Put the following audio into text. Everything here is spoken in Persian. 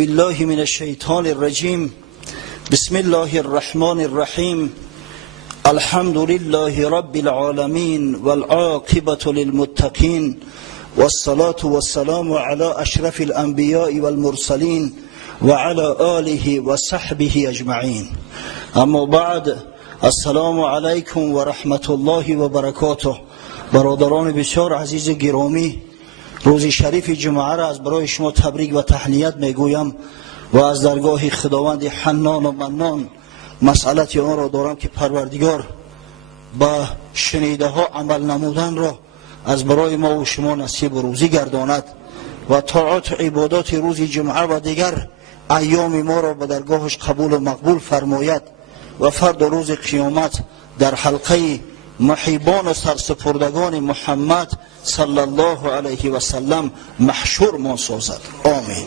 بالله من الشیطان الرجیم. بسم الله الرحمن الرحیم. الحمد لله رب العالمین والعاقبة للمتقین والصلاة والسلام على اشرف الانبیاء والمرسلین وعلى آله وصحبه اجمعین. اما بعد، السلام علیکم و رحمت الله و برکاته. برادران بسیار عزیز گرامی، روز شریف جمعه را از برای شما تبریک و تهنیت میگویم و از درگاه خداوند حنان و منان مسئلت آن را دارم که پروردگار با شنیده ها عمل نمودن را از برای ما و شما نصیب و روزی گرداند و طاعات و عبادات روز جمعه و دیگر ایام ما را به درگاهش قبول و مقبول فرماید و فردا روز قیامت در حلقه محبان و سرسپردگان محمد صلی الله علیه و سلم محشور ما سازد. آمین.